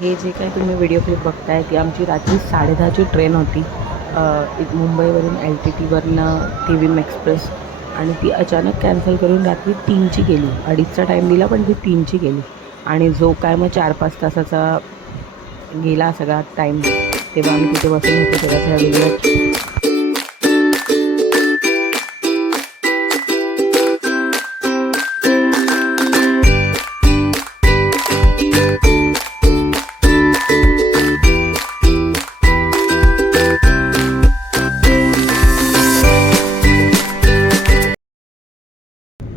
हे जे काही तुम्ही व्हिडिओ क्लिप बघताय ती आमची रात्री 10:30ची ट्रेन होती मुंबईवरून LTTवरनं TVM एक्सप्रेस आणि ती अचानक कॅन्सल करून रात्री 3ची गेली. 2:30चा टाईम दिला पण ती 3ची गेली आणि जो काय मग 4-5 तासाचा गेला सगळा टाईम तेव्हा आम्ही तिथे बसून होतो तेव्हाचा व्हिडिओ.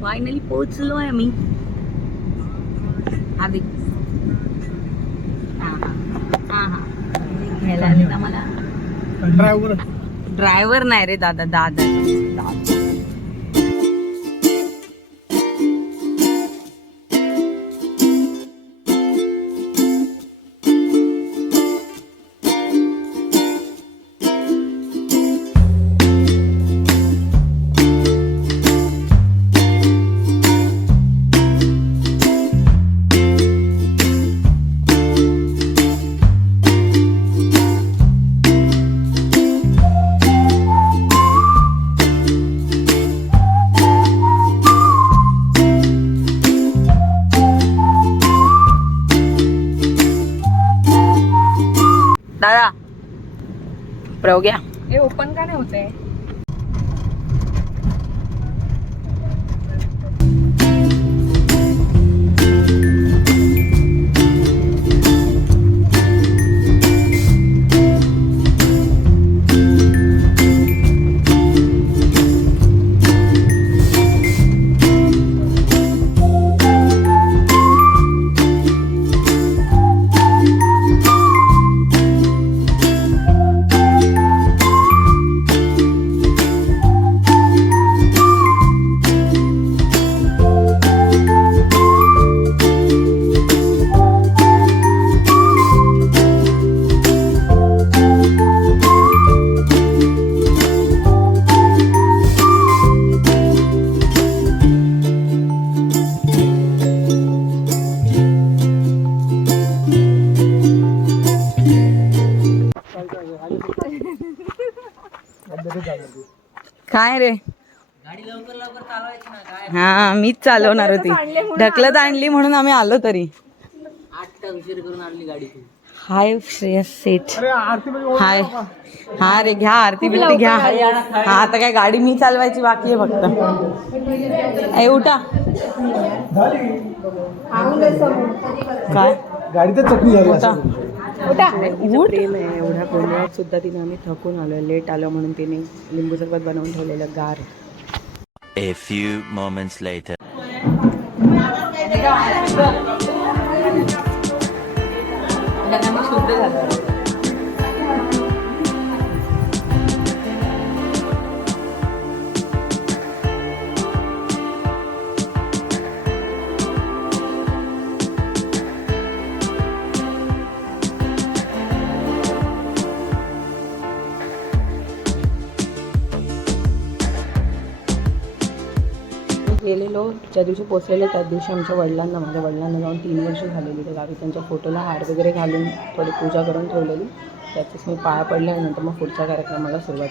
फायनली पोहोचलो आहे मी आधी. घ्यायला आले ना मला. ड्रायव्हर नाही रे दादा, दादा. दादा प्रव घ्या. हे ओपन का नाही होते? काय रे? हा मीच चालवणार होती. ढकलत आणली म्हणून आम्ही आलो तरी. हाय श्रेयस सेठ. हाय. हा रे घ्या आरती बिरती घ्या. हा आता काय गाडी मी चालवायची बाकी आहे फक्त. ए उठा. काय गाडी तर चकली झाली. प्रेम आहे एवढ्या गोंधळात सुद्धा तिने आम्ही थकून आलो, लेट आलो म्हणून तिने लिंबू सरबत बनवून ठेवलेलं गार. A few moments later. शुद्ध झालं. गेलेलो ज्या दिवशी पोचलेलो त्याच दिवशी आमच्या वडिलांना, माझ्या वडिलांना जाऊन 3 वर्ष झालेली त्या गावी. त्यांच्या फोटोला हार वगैरे घालून थोडी पूजा करून ठेवलेली. त्याचीच मी पाया पडले आणि नंतर मग पुढच्या कार्यक्रमाला सुरुवात.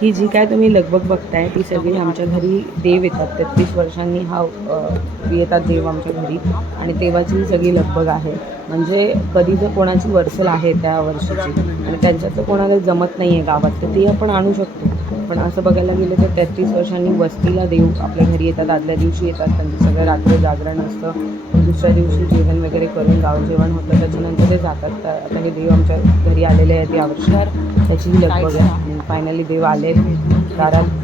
ही जी काय तुम्ही लगबग बघताय ती सगळी आमच्या घरी देव येतात. 33 वर्षांनी येतात देव आमच्या घरी आणि तेव्हाची ही सगळी लगबग आहे. म्हणजे कधी जर कोणाची वर्सल आहे त्या वर्षाची आणि त्यांच्यात कोणाला जमत नाही आहे गावात तर ती आपण आणू शकतो. पण असं बघायला गेलं तर 33 वर्षांनी वस्तीला देव आपल्या घरी येतात. आदल्या दिवशी येतात, त्यांचं सगळं रात्र जागरण असतं. दुसऱ्या दिवशी जेवण वगैरे करून गाव जेवण होतं, त्याच्यानंतर ते जातात. तर आता हे देव आमच्या घरी आलेले आहेत यावर्षी, त्याची ही लगबग आहे. आणि फायनली देव आले दारात.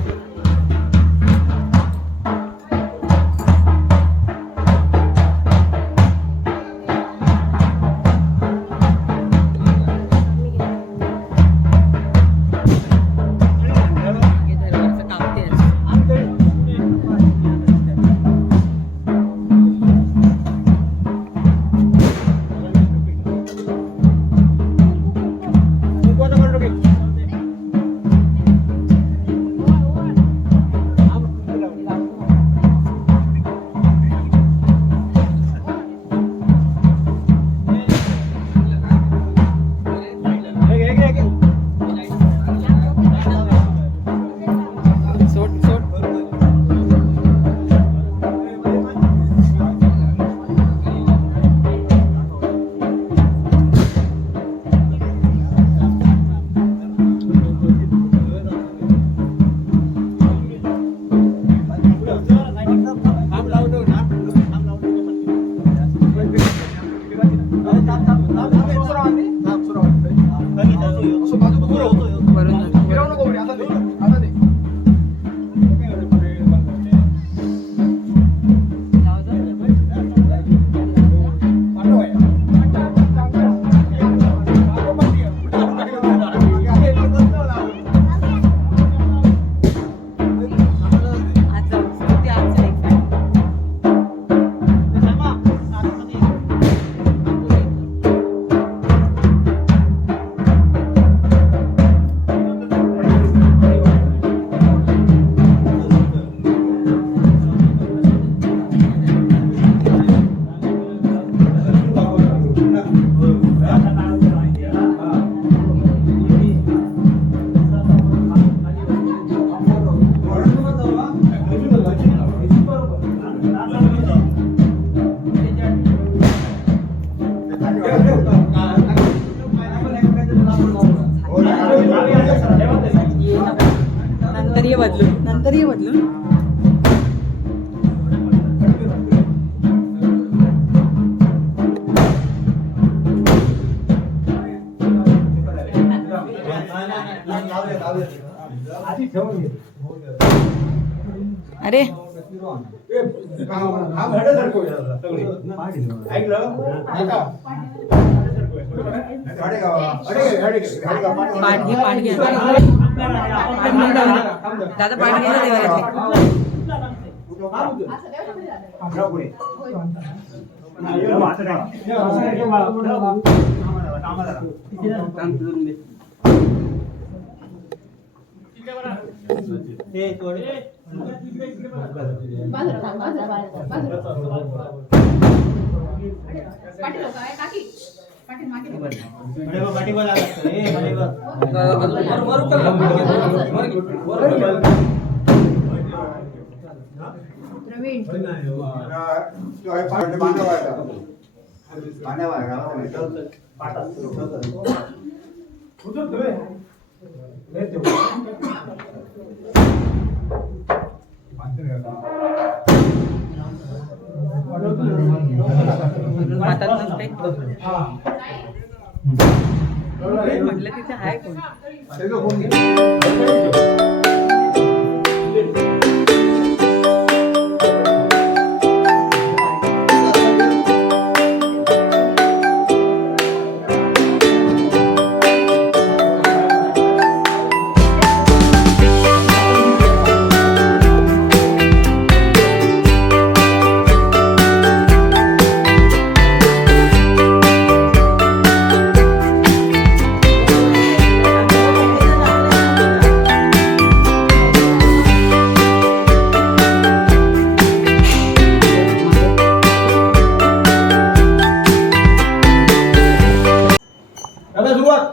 नंतर ये बदलून अरे पाडघे दादा पाडघे म्हटलं तिथे आहे कोण सुरुवात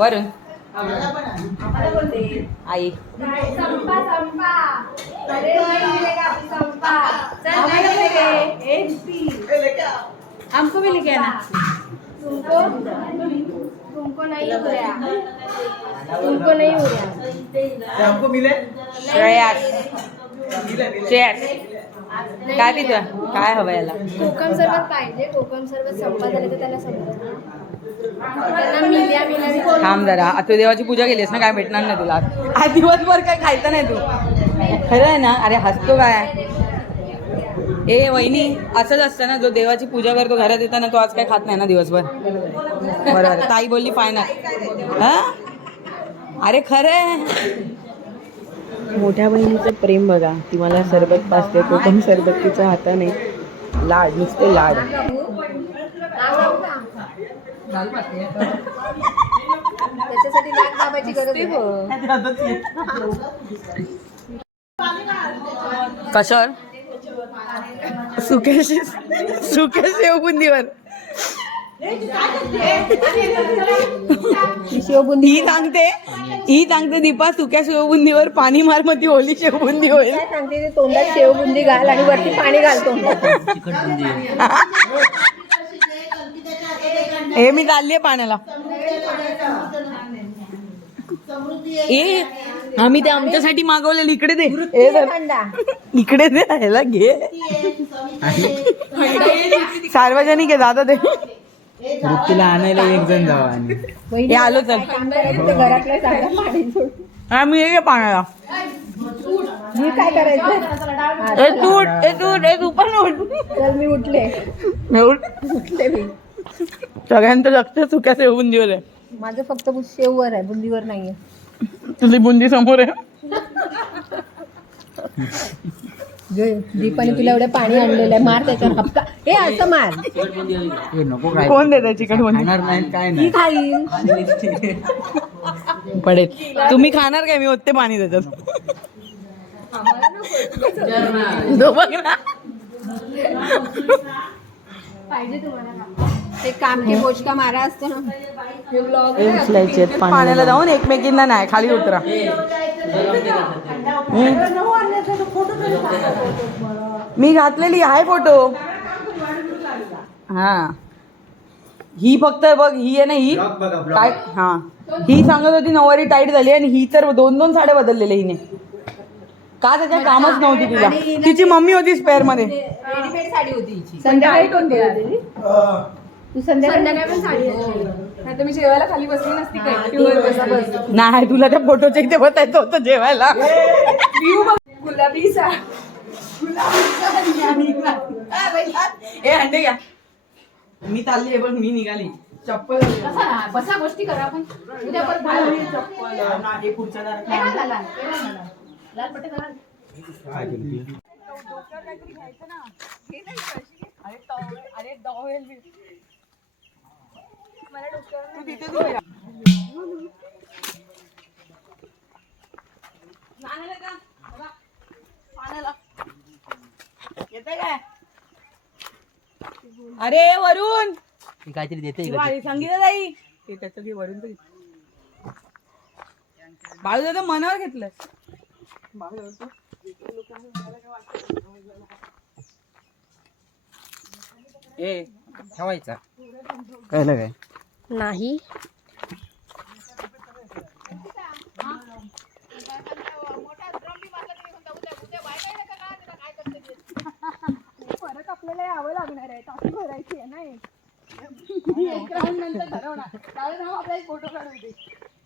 वरून आई हमको भी लेके आना. तुमको नहीं हो रहा, तुमको नहीं हो रहा. हमको मिले श्रेयस श्रेयस काय तिथं काय हवं याला कोकम सरबत पाहिजे. कोकम सरबत संपत झाले तर त्याला समजतं. त्यांना मिल्या मिल्या थांब जरा आता तू देवाची पूजा केलीस ना काय भेटणार नाही तुला आज दिवसभर काय खायचं नाही तू खरं आहे ना. अरे हसतो काय ए वहिनी असंच असतं ना जो देवाची पूजा करतो घरात येताना तो आज काय खात नाही ना दिवसभर. बरोबर ताई बोलली फायनल. हा अरे खरं आहे. मोठ्या बहिणीचं प्रेम बघा. ती मला सरबत पाजते कोकम सरबत तिच्या हाताने लाड नुसते लाड. त्याच्यासाठी नाक दाबायची गरज आहे. कशावर सुके शेवबुंदीवर ही सांगते दीपा सुक्या शेवबुंदीवर पाणी मार मग ती ओली शेवबुंदी होईल. काय सांगते ते तोंडात शेवबुंदी घाल आणि वरती पाणी घाल तोंडात. हे मी चाललीये पाण्याला. ए आम्ही ते आमच्यासाठी मागवलेलं इकडे दे. ए धर. थंडा. इकडे दे ह्याला घे. सार्वजनिक आहे दादा ते. तिला आणायला एक जण जावा आणि हे आलो चल. काम करायचं ते घरातलं सगळं पाणी सोड. हा मी हे पाण्याला. मी काय करायचं. तू पण उठ. चल मी उठले. मी उठ. उठले मी. सगळ्यांचं लक्ष सुक्या शेवबुंदीवर आहे. माझं फक्त शेववर आहे, बुंदीवर नाहीये. तुझी बुंदी समोर आहे. दीपाने तुला एवढं पाणी आणलेलं आहे. मार त्याच्यावर हप्ता. हे असं मार. हे नको काय कोण देत चिकन बुंदी खाणार नाही काय ती नाही. खाईल. पडेल. तुम्ही खाणार काय मी ओतते पाणी त्याच्यात. तो बघ ना. पाहिजे तुम्हाला ते काम के बोझ का मारा असतो ना. हे ब्लॉग पाण्याला जाऊन एकमेकींना नाही खाली उतरा. मी घातलेली आहे फोटो. हा ही फक्त बघ ही आहे ना ही काय. हा ही सांगत होती नऊवारी टाईट झाली आणि ही तर 2-2 साड्या बदललेल्या हिने. का त्याच्या कामच नव्हती तिला. तिची मम्मी होती स्पेअर मध्ये. रेडीमेड साडी होती हिची. संध्याकाळी कोण दिली? तू संध्याकाळी पण साडी नाही तर मी जेवायला खाली बसली नसती काय. नाही तुला त्या फोटोच्या इथे बसायचं होतं जेवायला. गुलाबी ए अंडे घ्या. मी चालली बघ मी निघाली. चप्पल बसा गोष्टी करा आपण. उद्या परत चप्पल पुढच्या लाल पट्टे करा. अरे वरून काहीतरी देते सांगितलं जाई ते त्याचं घे वरून तरी. बाळू दादा मनावर घेतलं. ए ठेवायचा कळलं काय नाही. फरक आपल्याला यावं लागणार आहे. टाकी भरायची आहे ना. एक राऊंड नंतर ठरवणार. कारण आपला एक फोटो काढू दे.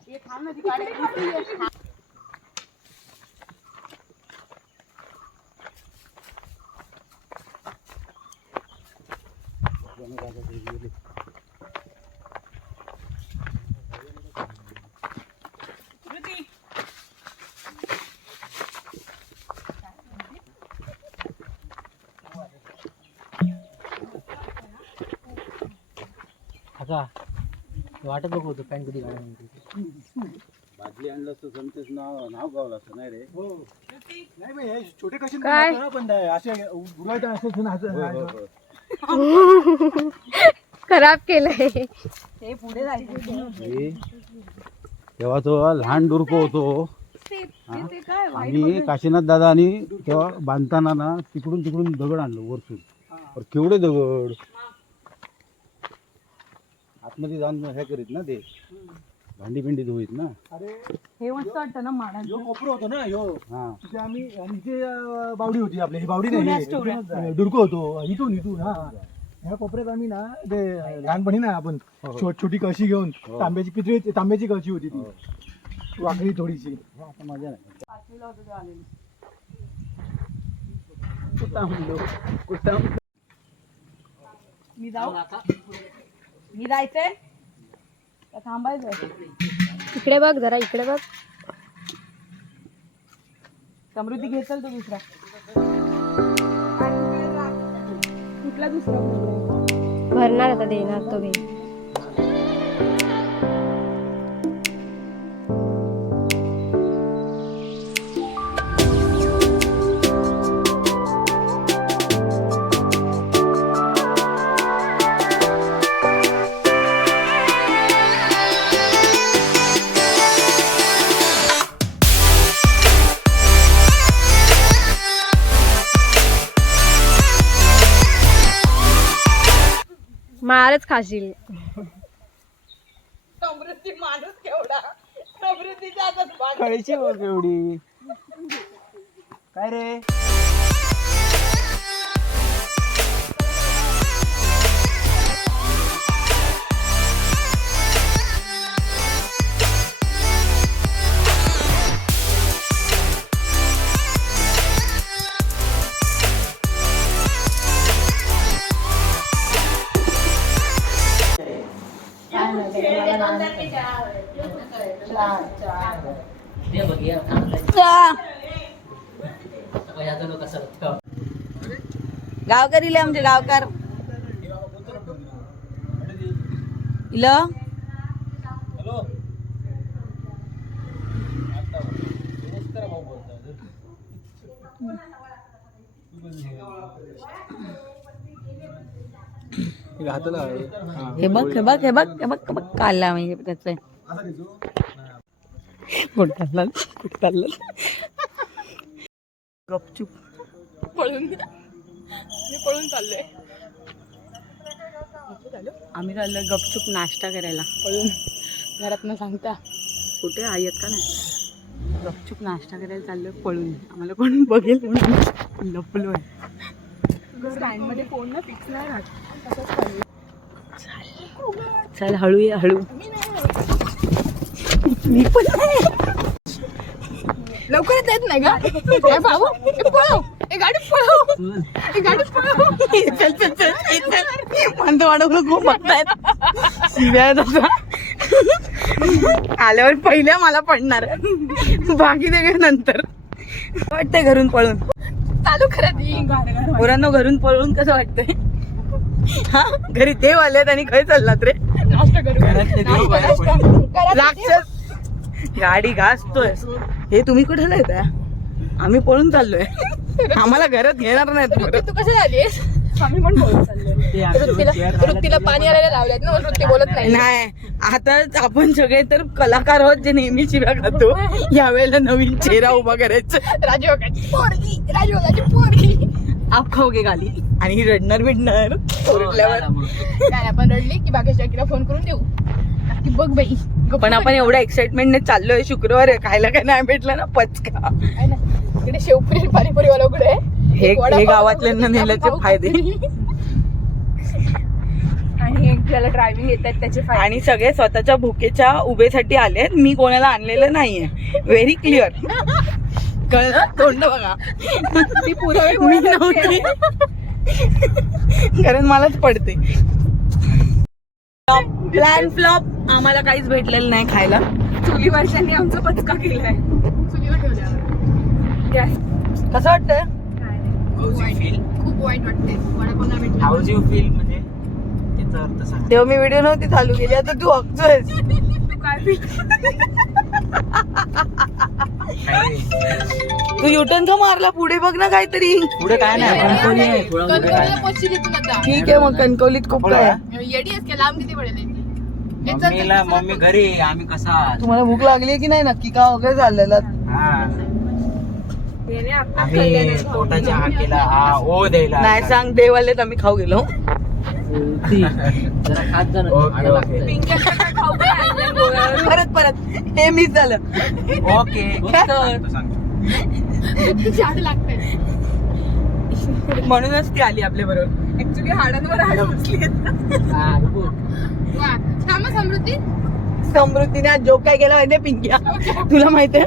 हे थांब ना ती काढायची. वाटत बघ होतो पॅन्ट कधी घालून. बादली आणलं असतं समतेच नाव गावलं असतं नाही रे. नाही बाई हे छोटे कसे काय? पण असे उडवायचं असं खराब केलंय. ते पुढे जायचं. हे तेव्हा तो लहान डुरको होतो. आम्ही काशीनाथ दादा आणि तेव्हा बांधताना ना तिकडून दगड आणलं वरसून. तर केवढे दगड आतमध्ये जाऊन हे करीत ना ते भांडी पिंडी धुईत ना. हे मस्त वाटतं ना माडा. कोपरं होतं ना ह्यो. हा तिथे आम्ही आणि इथे बावडी होती आपली. ही बावडी नाही डुरको होतो इथून हा ह्या कोपऱ्यात आम्ही ना ते लहानपणी ना आपण छोटी कळशी घेऊन तांब्याची पितळी तांब्याची कळशी होती ती वाकडी थोडीशी. आता मजा नाही. मी जाऊ. मी जायचंय का थांबायचंय? इकडे बघ जरा, इकडे बघ. समृद्धी घेतल तो दुसरा. कुठला दुसरा? भरणार आता, देणार तो घे. मारच खाशील. समृद्धी माणूस केवढा. समृद्धीच्या हातात कळीची बघ एवढी. काय रे गावकरीले आमचे गावकार इलो हे बघ हे बघ हे बघ हे बघ बघ काढला म्हणजे त्याच गपचूप पळून चाललोय. आम्ही चाललोय गपचूप नाश्ता करायला पळून, घरात न सांगता. कुठे आहेत का नाही, गपचूप नाश्ता करायला चाललोय पळून. आम्हाला कोण बघेल म्हणून लपलोय. स्टँड मध्ये फोन ना फिक्स नाही राहत. चल हळू ये हळू. मी पण लवकर येत नाही का बाबू. पळव ए गाडी पळव, ए गाडी पळव. चल चल चल मंद वाढवलं खूप बघतायत शिव्या तसा. आल्यावर पहिल्या मला पडणार, बाकी ते नंतर वाटतंय घरून पळून. चालू खरं पोरांनो घरून पळून कसं वाटतंय? हा घरी देव आलेत आणि खय चाललात रे? नाश्ता करू. राक्षस गाडी घासतोय. हे तुम्ही कुठे नाही त्या? आम्ही पळून चाललोय. आम्हाला घरात घेणार नाहीत. तू कसं झालीस? आम्ही पण बोलत चाललोय. वृत्तीला पाणी आणायला लावलेत ना, वृत्ती बोलत नाही. नाही आता आपण सगळे तर कलाकार आहोत जे नेहमी शिव्या खातो. यावेळेला नवीन चेहरा उभा करायचा. राजयोगाची पोरगी, राजयोगाची पोरगी. आप खाओगे गाली आणि ही रडणार बिडणार ओरडल्यावर. काय आपण रडली की बाकी शाकीला फोन करून देऊ की बघ बाई. पण आपण एवढ्या एक्साइटमेंटने चाललोय. शुक्रवार आहे, खायला काय नाही भेटलं ना पचका. इकडे शेवपुरी पाणीपुरी वाला उघडे. हे गावातल्यांना नेल्याचे फायदे आणि ज्याला ड्रायव्हिंग येतात त्याचे फायदे. आणि सगळे स्वतःच्या भुकेच्या उभेसाठी आले. मी कोणाला आणलेलं नाहीये. Very clear. कळलं? तोंड बघा. ती पुरावे मी नव्हती, कारण मलाच पडते. Plan flop. आम्हाला काहीच भेटलेलं नाही खायला. चुली वर्षांनी आमचा पचका केलाय. चुलीवर ठेवल्यावर गॅस. कसं वाटतंय? खूप वाईट वाटतंय. वडापाव नाही भेटला. हाऊ यू फील म्हणजे त्याचा अर्थ सांग. तेव्हा मी व्हिडिओ नव्हती चालू केली. आता तू हकतोयस. तू काय तू युटर्न का मारला पुढे बघ ना काहीतरी. पुढे काय नाही कणकवलीला पोचली तिथून आता. ठीक आहे मग कणकवलीत खूप काय आहे. येडी आहेस का? लांब किती पडेल ती? मम्मी घरी आम्ही कसा तुम्हाला भूक लागली की नाही नक्की का वगैरे चाललेला. आम्ही पोटाच्या हाकेला हा ओ द्यायला नाही सांग देवालेत आम्ही खाऊ गेलो. ओके ओके परत परत हे मिस झालं. ओके झाड लागतंय. म्हणूनच ती आली आपल्या बरोबर. ऍक्च्युली हाडांवर हाडं बसली वा थांबा समृद्धी. समृद्धीने आज जोक काय केला माहितीये पिंक्या तुला माहितीये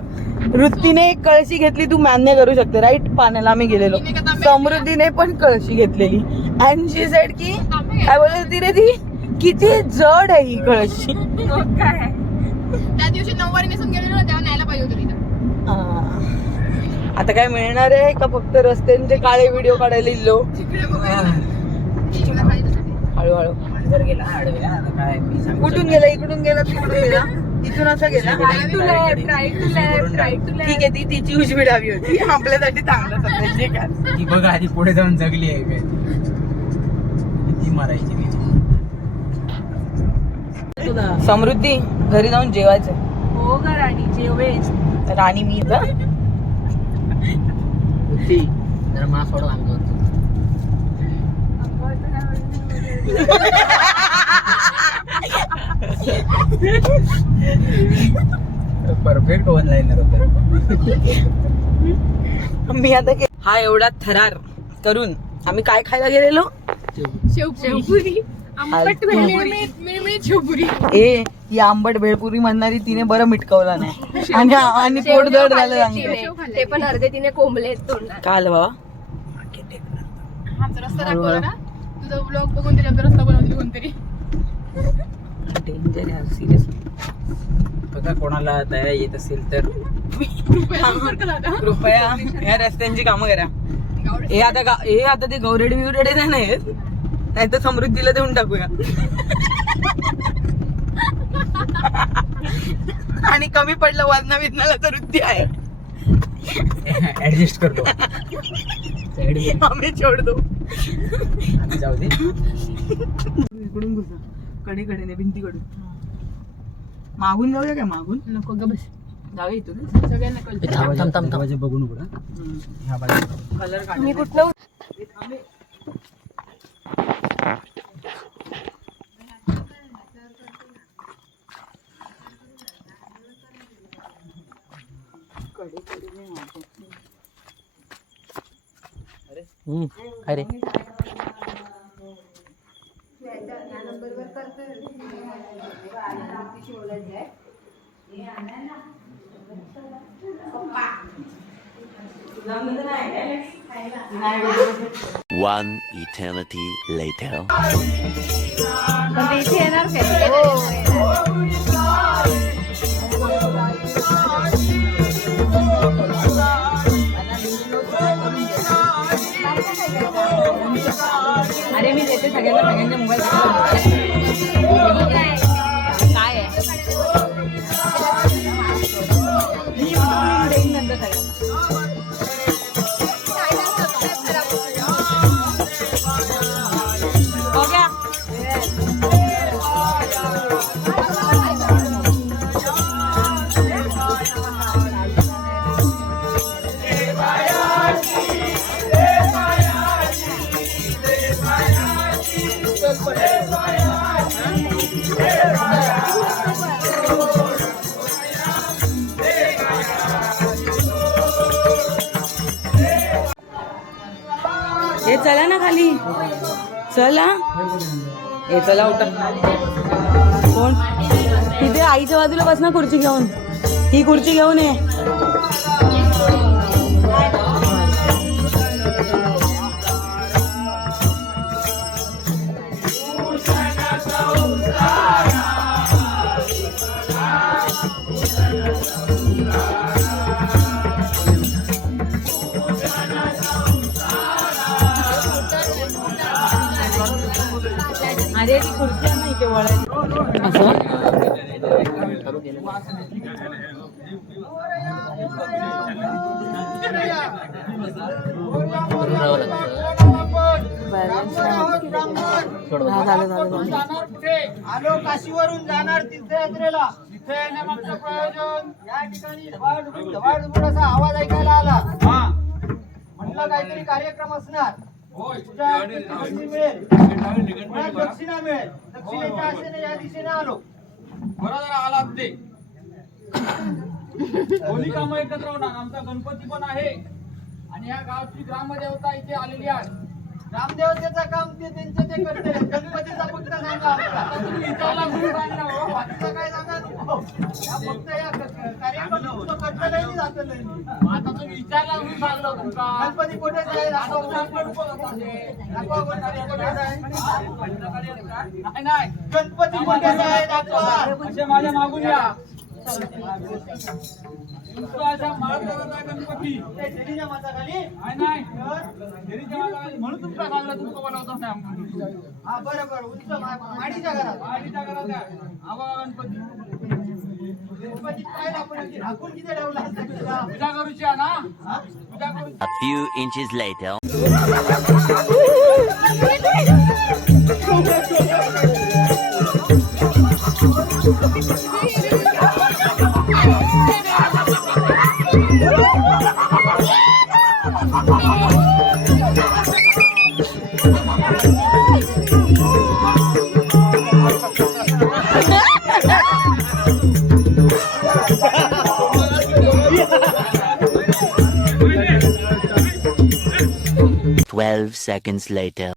वृत्तीने एक कळशी घेतली तू मान्य करू शकते राईट पाण्याला आम्ही गेलेलो. समृद्धीने पण कळशी घेतलेली आणि शी सेड की काय बोलत होती रे ती किती जड आहे ही कळशी. काय त्या दिवशी 9 वारी नेसून गेलेलो ना तेव्हा न्यायला पाहिजे होतं तिला. आता काय मिळणार आहे का फक्त रस्त्यांचे काळे व्हिडिओ काढायला इल्लो. हळूहळू जर गेला अडवेला आता काय मी सांगू कुठून गेला इकडून गेला तिकडून गेला इथून असं गेला. ठीक आहे ती तिची उजवी डावी होती आपल्यासाठी चांगलं समजायचं जे काय. ती बघा आधी पुढे जाऊन जगली आहे काय ती मारायची समृद्धी घरी जाऊन जेवायचं. हो ग राणी जेवेच. राणी मी इथं जरा मा सोडवा अंगावर परफेक्ट वन लाईनर होतं. मी आता हा एवढा थरार करून आम्ही काय खायला गेलेलो. शेवपुरी आंबट मिळमिळीत शेवपुरी. ए ही आंबट भेळपुरी म्हणणारी तिने बरं मिटकवला नाही आणि पोट जड झालं चांगलं. ते पण अर्धे तिने कोंबले तोंडात. काल बाबा आमचा रस्ता दाखवला ना तुझा ब्लॉग बघून त्याच्यात रस्ता बनवली कोणतरी. डेंजर यार सिरियस. बघा कोणाला दया येत असेल तर कृपया ह्या रस्त्यांची कामं करा. हे आता ते गौरेडे बिवरेडे नाही आहेत नाही तर समृद्धीला देऊन टाकूया. आणि कमी पडलं वाजना विजनाला तर वृत्ती आहे ऍडजस्ट करतो आम्ही छोड दो. जाऊ दे इकडून घुसा कडेने भिंतीकडून मागून जाऊया काय मागून नको ग बस जाऊया इथून. सगळ्यांना कळतं. दरवाजे बघू नको ना ह्या बाजूला कलर काढ. मी कुठलं अरे One eternity later. पण इथे येणार काय? अरे मी देते सगळ्यांच्या मोबाईल काय आहे देईन नंतर सगळ्यांना. हो गया? हे चला ना खाली चला. हे चला उठा. कोण तिथे आईच्या बाजूला बस ना खुर्ची घेऊन. ही खुर्ची घेऊन ये. अरे ती खुर्ची आहे ना इथे वळायची असं. आलो काशीवरून जाणार तीर्थयात्रेला. तिथे येण्यामागचं प्रयोजन, या ठिकाणी धबाडधुबुडाचा आवाज ऐकायला आला. म्हटलं काहीतरी कार्यक्रम असणार. तुझ्या हातची हंडी मिळेल, पुन्हा दक्षिणा मिळेल. दक्षिणेच्या आशेने या दिशेने आलो. बरोबर आलात ते. दोन्ही कामं एकत्र होणार. आमचा गणपती पण आहे आणि या गावची ग्रामदेवता इथे आलेली आहे. रामदेवतेचं काम ते त्यांचे ते करते. गणपतीचा फक्त सांगा आमचा. तुम्ही विचारला म्हणून सांगा हो. बाकीचं काय सांगा नको. या फक्त या कार्यक्रम करता नाही जात नाही. आता तुम्ही विचारला म्हणून सांगलो तुमका. गणपती कुठे जाईल आता तुम्हाला कळलं होतं ते. दाखवा गणपती कुठे जाईल. नाही नाही गणपती कुठे जाईल दाखवा. असे माझ्या मागून या. तुमचं अशा माळ करत आहे गणपती. ते शेरीच्या माताखाली. नाही शेरीच्या माळाखाली. म्हणून तुमचा सांगला तुमचं बनवतो नाही आम्ही. हा बरोबर उंच माडीच्या घरात. आईच्या घरात आहे. आवा गणपती गणपती काय आपण झाकून किती ठेवला असता. पूजा करूची आहे ना. पूजा करू. A few inches later. Twelve seconds later.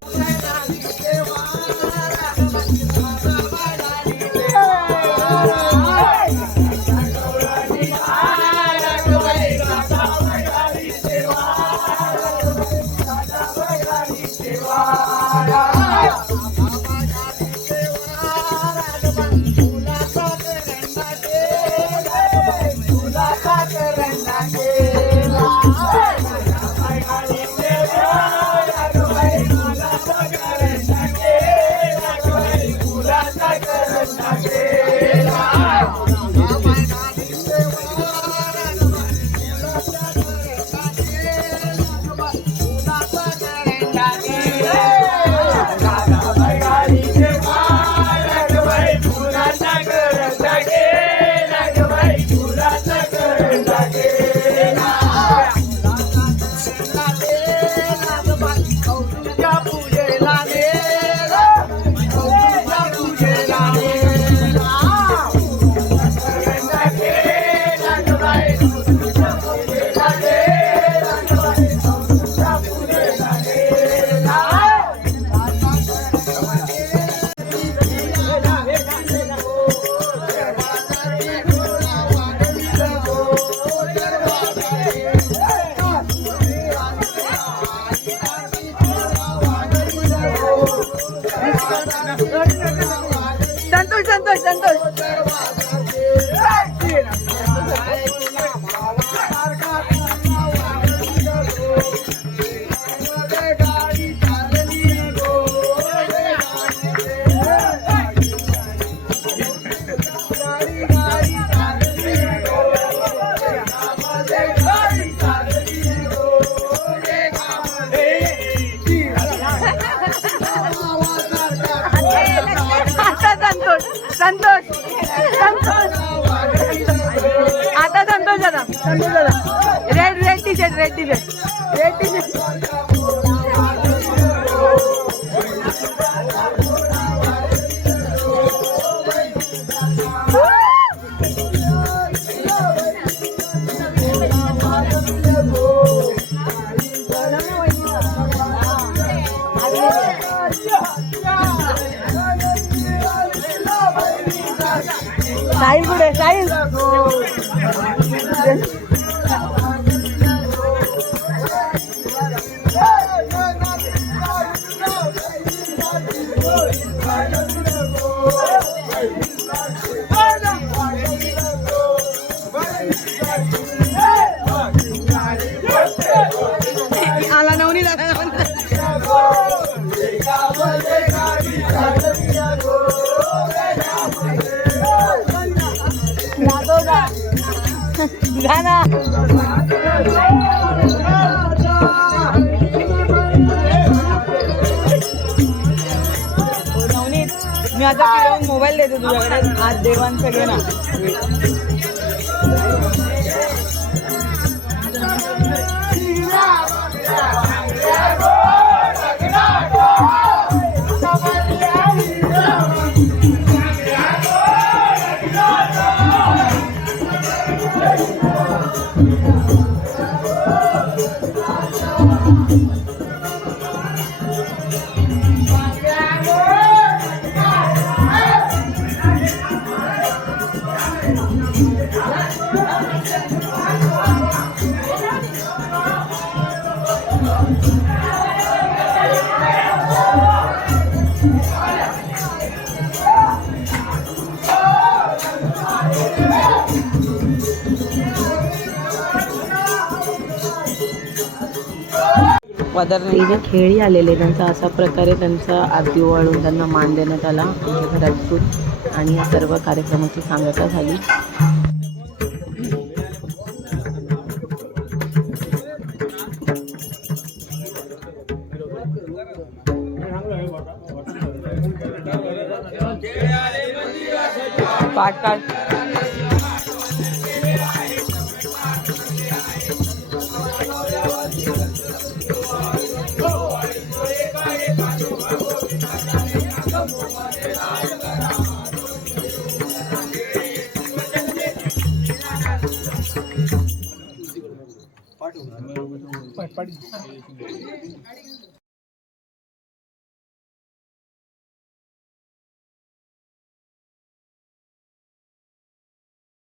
Santosh Santosh Santosh. Santosh Santosh आता संतोष दादा red T shirt red T shirt Sahil पुढे साहिल. आला नवनी जा ना. नवनीत, मी आता फिरवून मोबाईल देते तुझ्याकडे. आज देवांचं घे ना. ही जे खेळी आलेले त्यांचा असा प्रकारे त्यांचा आरती ओवाळून त्यांना मान देण्यात आला आमच्या घरातून आणि या सर्व कार्यक्रमाची सांगता झाली. पाठ काढ.